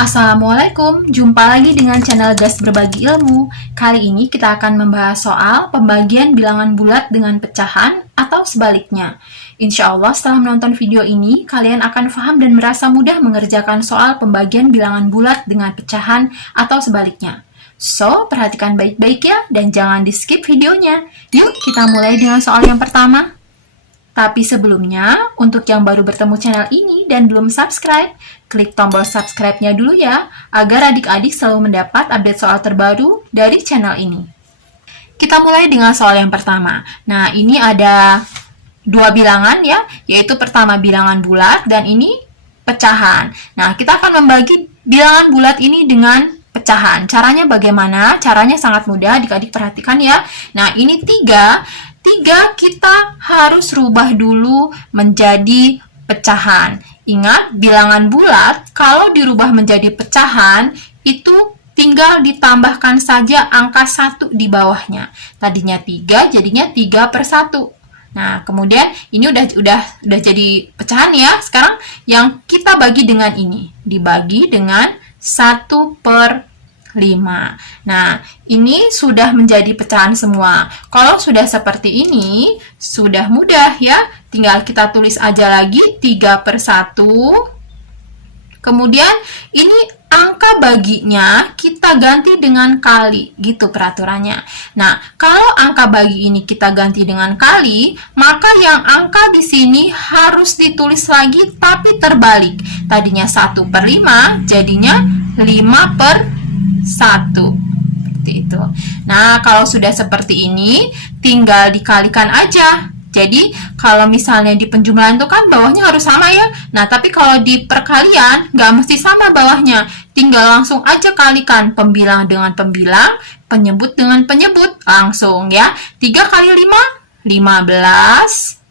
Assalamualaikum, jumpa lagi dengan channel Gas Berbagi Ilmu. Kali ini kita akan membahas soal pembagian bilangan bulat dengan pecahan atau sebaliknya. Insya Allah setelah menonton video ini, kalian akan paham dan merasa mudah mengerjakan soal pembagian bilangan bulat dengan pecahan atau sebaliknya. So, perhatikan baik-baik ya, dan jangan di-skip videonya. Yuk, kita mulai dengan soal yang pertama. Tapi sebelumnya, untuk yang baru bertemu channel ini dan belum subscribe, klik tombol subscribe-nya dulu ya, agar adik-adik selalu mendapat update soal terbaru dari channel ini. Kita mulai dengan soal yang pertama. Nah, ini ada dua bilangan ya, yaitu pertama bilangan bulat dan ini pecahan. Nah, kita akan membagi bilangan bulat ini dengan pecahan. Caranya bagaimana? Caranya sangat mudah, adik-adik perhatikan ya. Nah, ini 3 kita harus rubah dulu menjadi pecahan. Ingat, bilangan bulat kalau dirubah menjadi pecahan itu tinggal ditambahkan saja angka 1 di bawahnya. Tadinya 3 jadinya 3/1. Nah, kemudian ini udah jadi pecahan ya. Sekarang yang kita bagi dengan ini dibagi dengan 1/5. Nah, ini sudah menjadi pecahan semua. Kalau sudah seperti ini, sudah mudah ya. Tinggal kita tulis aja lagi 3/1. Kemudian, ini angka baginya kita ganti dengan kali. Gitu peraturannya. Nah, kalau angka bagi ini kita ganti dengan kali, maka yang angka di sini harus ditulis lagi tapi terbalik. Tadinya 1/5, jadinya 5/1. Seperti itu. Nah, kalau sudah seperti ini, tinggal dikalikan aja. Jadi, kalau misalnya di penjumlahan itu kan bawahnya harus sama ya. Nah, tapi kalau di perkalian, nggak mesti sama bawahnya. Tinggal langsung aja kalikan pembilang dengan pembilang, penyebut dengan penyebut. Langsung ya. 3 kali 5, 15.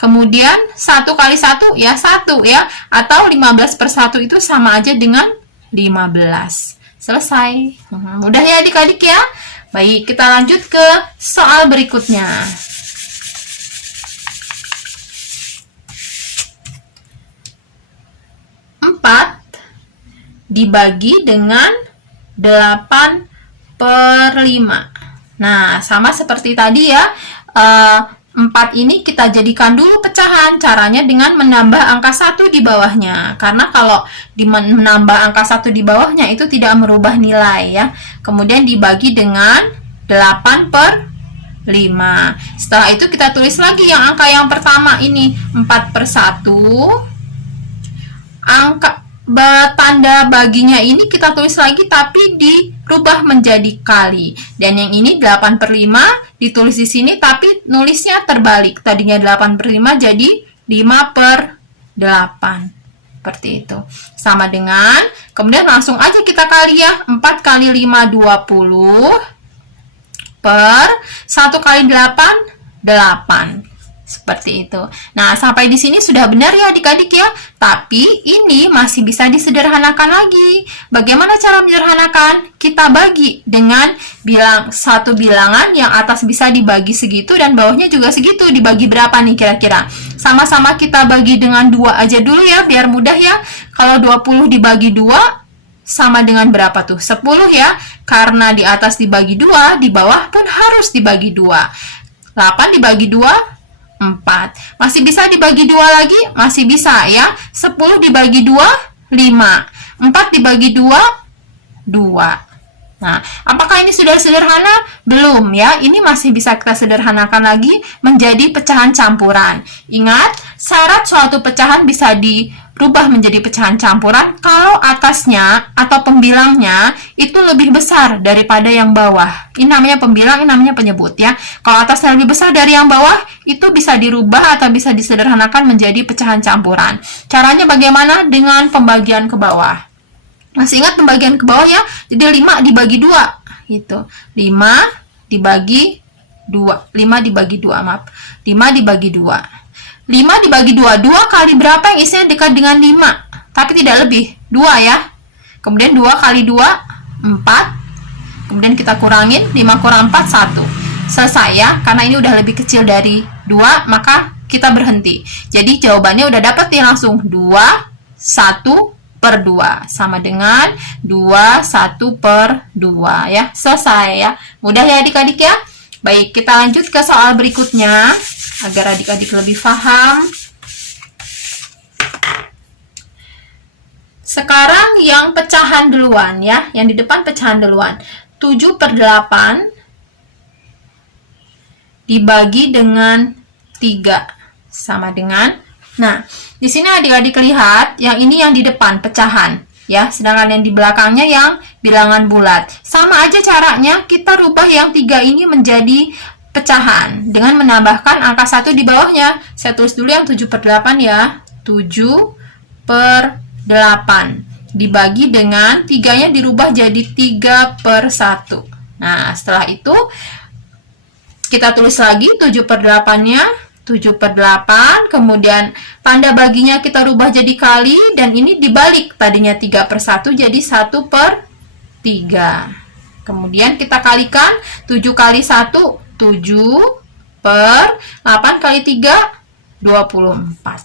Kemudian, 1 kali 1, ya 1 ya. Atau 15/1 itu sama aja dengan 15. Selesai. Mudah ya adik-adik ya. Baik, kita lanjut ke soal berikutnya. Empat dibagi dengan 8/5. Nah, sama seperti tadi ya. 4 ini kita jadikan dulu pecahan. Caranya dengan menambah angka 1 di bawahnya. Karena kalau menambah angka 1 di bawahnya itu tidak merubah nilai ya. Kemudian dibagi dengan 8/5. Setelah itu kita tulis lagi yang angka yang pertama ini 4/1. Angka tanda baginya ini kita tulis lagi tapi dirubah menjadi kali. Dan yang ini 8/5 ditulis di sini tapi nulisnya terbalik. Tadinya 8/5 jadi 5/8. Seperti itu. Sama dengan, kemudian langsung aja kita kali ya. 4 kali 5, 20. Per 1 kali 8, 8. Seperti itu. Nah, sampai di sini sudah benar ya adik-adik ya. Tapi ini masih bisa disederhanakan lagi. Bagaimana cara menyederhanakan? Kita bagi dengan satu bilangan yang atas bisa dibagi segitu dan bawahnya juga segitu. Dibagi berapa nih kira-kira? Sama-sama kita bagi dengan 2 aja dulu ya, biar mudah ya. Kalau 20 dibagi 2, sama dengan berapa tuh? 10 ya. Karena di atas dibagi 2, di bawah pun harus dibagi 2. 8 dibagi 2, 4. Masih bisa dibagi 2 lagi? Masih bisa ya. 10 dibagi 2, 5. 4 dibagi 2, 2. Nah, apakah ini sudah sederhana? Belum ya. Ini masih bisa kita sederhanakan lagi menjadi pecahan campuran. Ingat, syarat suatu pecahan bisa dirubah menjadi pecahan campuran kalau atasnya atau pembilangnya itu lebih besar daripada yang bawah. Ini namanya pembilang, ini namanya penyebut ya. Kalau atasnya lebih besar dari yang bawah, itu bisa dirubah atau bisa disederhanakan menjadi pecahan campuran. Caranya bagaimana? Dengan pembagian ke bawah. Masih ingat pembagian ke bawah ya? Jadi 5 dibagi 2 gitu. 5 dibagi 2. 5 dibagi 2, maaf. 5 dibagi 2. 5 dibagi 2. 2 kali berapa yang isinya dekat dengan 5? Tapi tidak lebih. 2 ya. Kemudian 2 kali 2, 4. Kemudian kita kurangin. 5 kurang 4, 1. Selesai ya. Karena ini udah lebih kecil dari 2, maka kita berhenti. Jadi jawabannya udah dapat nih langsung. 2, 1/5. per 2 sama dengan 21 per 2 ya. Selesai ya. Mudah ya adik-adik ya. Baik, kita lanjut ke soal berikutnya agar adik-adik lebih paham. Sekarang yang pecahan duluan ya, yang di depan pecahan duluan. 7 per 8 dibagi dengan 3 sama dengan, nah, di sini adik-adik lihat, yang ini yang di depan pecahan ya, sedangkan yang di belakangnya yang bilangan bulat. Sama aja caranya, kita rubah yang 3 ini menjadi pecahan dengan menambahkan angka 1 di bawahnya. Saya tulis dulu yang 7 per 8 ya. 7 per 8 dibagi dengan 3-nya dirubah jadi 3 per 1. Nah, setelah itu kita tulis lagi 7 per 8-nya, 7 per 8, kemudian tanda baginya kita rubah jadi kali, dan ini dibalik, tadinya 3 per 1 jadi 1 per 3. Kemudian kita kalikan, 7 kali 1, 7 per 8 kali 3, 24.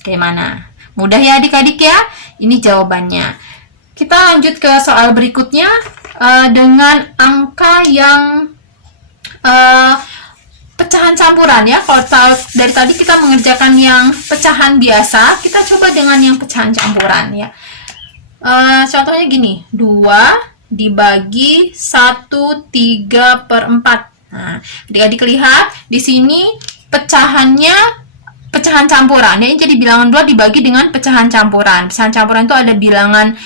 Gimana? Mudah ya adik-adik ya? Ini jawabannya. Kita lanjut ke soal berikutnya dengan angka yang pecahan campuran ya. Kalau dari tadi kita mengerjakan yang pecahan biasa, kita coba dengan yang pecahan campuran ya. Contohnya gini, 2 dibagi 1 3 per 4. Nah, adik-adik lihat di sini pecahannya pecahan campuran ya, jadi bilangan 2 dibagi dengan pecahan campuran. Pecahan campuran itu ada bilangan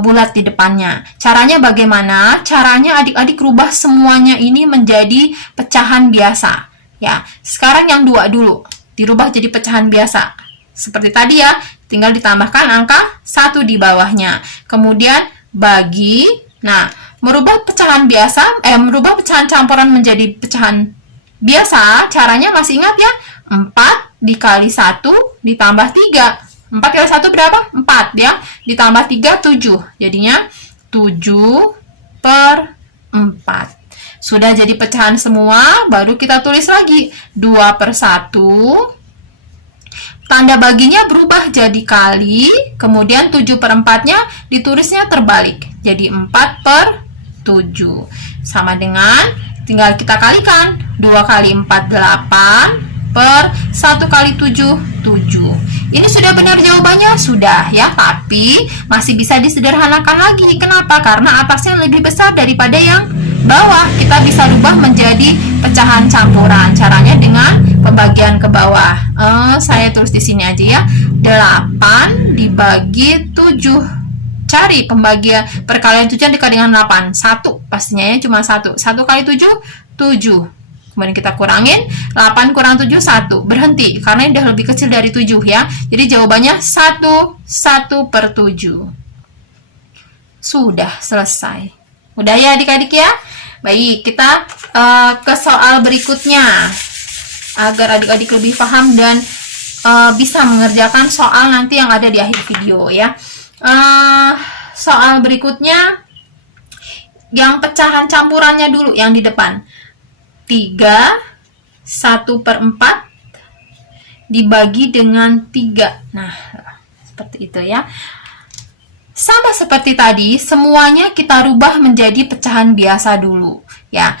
bulat di depannya. Caranya bagaimana? Caranya adik-adik rubah semuanya ini menjadi pecahan biasa. Ya, sekarang yang 2 dulu dirubah jadi pecahan biasa. Seperti tadi ya, tinggal ditambahkan angka 1 di bawahnya. Kemudian bagi, nah, merubah pecahan biasa, merubah pecahan campuran menjadi pecahan biasa, caranya masih ingat ya? 4 dikali 1 ditambah 3. 4 kali 1 berapa? 4 ya. Ditambah 3, 7. Jadinya 7 per 4. Sudah jadi pecahan semua, baru kita tulis lagi. 2 per 1. Tanda baginya berubah jadi kali, kemudian 7 per 4-nya ditulisnya terbalik. Jadi 4 per 7. Sama dengan, tinggal kita kalikan. 2 kali 4, 8. Per 1 kali 7, 7. Ini sudah benar jawabannya? Sudah ya, tapi masih bisa disederhanakan lagi. Kenapa? Karena atasnya lebih besar daripada yang bawah. Kita bisa rubah menjadi pecahan campuran. Caranya dengan pembagian ke bawah. Saya tulis di sini aja ya. 8 dibagi 7. Cari pembagian perkalian 7 dikali dengan 8. 1 pastinya ya, cuma 1. 1 kali 7, 7. Kemudian kita kurangin, 8 kurang 7, 1. Berhenti, karena ini udah lebih kecil dari 7 ya. Jadi jawabannya 1 per 7. Sudah selesai. Udah ya adik-adik ya? Baik, kita ke soal berikutnya. Agar adik-adik lebih paham dan bisa mengerjakan soal nanti yang ada di akhir video ya. Soal berikutnya, yang pecahan campurannya dulu, yang di depan. 3, 1 per 4 dibagi dengan 3. Nah, seperti itu ya. Sama seperti tadi, semuanya kita rubah menjadi pecahan biasa dulu. Ya,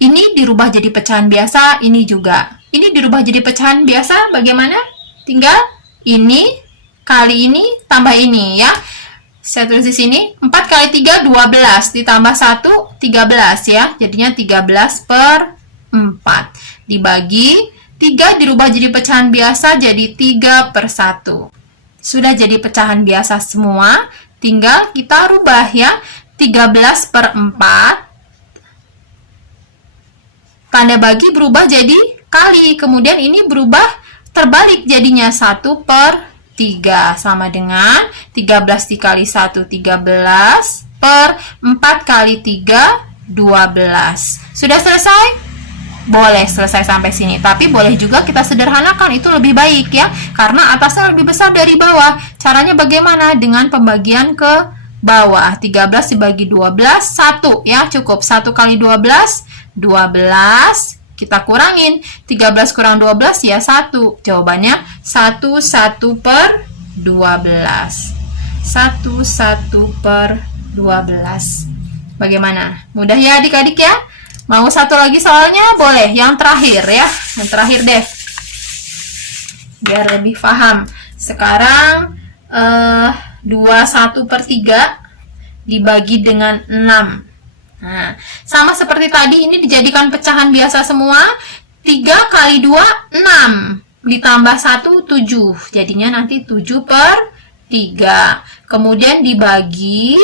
ini dirubah jadi pecahan biasa, ini juga. Ini dirubah jadi pecahan biasa, bagaimana? Tinggal ini kali ini tambah ini ya. Saya tulis di sini, 4 kali 3, 12. Ditambah 1, 13 ya. Jadinya 13 per 4 dibagi 3 dirubah jadi pecahan biasa, jadi 3 per 1. Sudah jadi pecahan biasa semua, tinggal kita rubah ya. 13 per 4, tanda bagi berubah jadi kali, kemudian ini berubah terbalik jadinya 1 per 3 sama dengan 13 dikali 1, 13 per 4 kali 3, 12. Sudah selesai? Boleh selesai sampai sini, tapi boleh juga kita sederhanakan, itu lebih baik ya, karena atasnya lebih besar dari bawah. Caranya bagaimana? Dengan pembagian ke bawah. 13 dibagi 12, 1 ya, cukup. 1 kali 12, 12. Kita kurangin, 13 kurang 12 ya 1. Jawabannya 1 per 12. 1/12. Bagaimana? Mudah ya adik-adik ya? Mau satu lagi soalnya? Boleh. Yang terakhir ya. Yang terakhir deh. Biar lebih paham. Sekarang 21/3 dibagi dengan 6. Nah, sama seperti tadi, ini dijadikan pecahan biasa semua. 3 kali 2, 6. Ditambah 1, 7. Jadinya nanti 7/3. Kemudian dibagi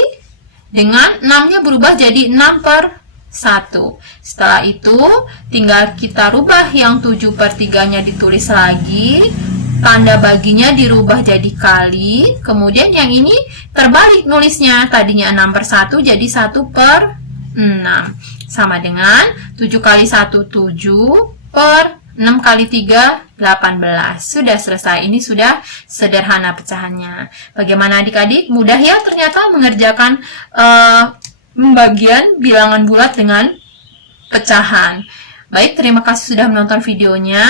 dengan 6-nya berubah jadi 6/1. Setelah itu, tinggal kita rubah yang 7/3-nya ditulis lagi. Tanda baginya dirubah jadi kali. Kemudian yang ini terbalik nulisnya. Tadinya 6/1 jadi 1/6. Sama dengan 7 kali 1, 7. Per 6 kali 3, 18. Sudah selesai. Ini sudah sederhana pecahannya. Bagaimana adik-adik? Mudah ya ternyata mengerjakan pembagian bilangan bulat dengan pecahan. Baik, terima kasih sudah menonton videonya.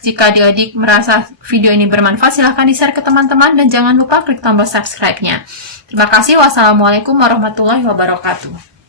Jika adik-adik merasa video ini bermanfaat, silahkan di-share ke teman-teman dan jangan lupa klik tombol subscribe-nya. Terima kasih. Wassalamualaikum warahmatullahi wabarakatuh.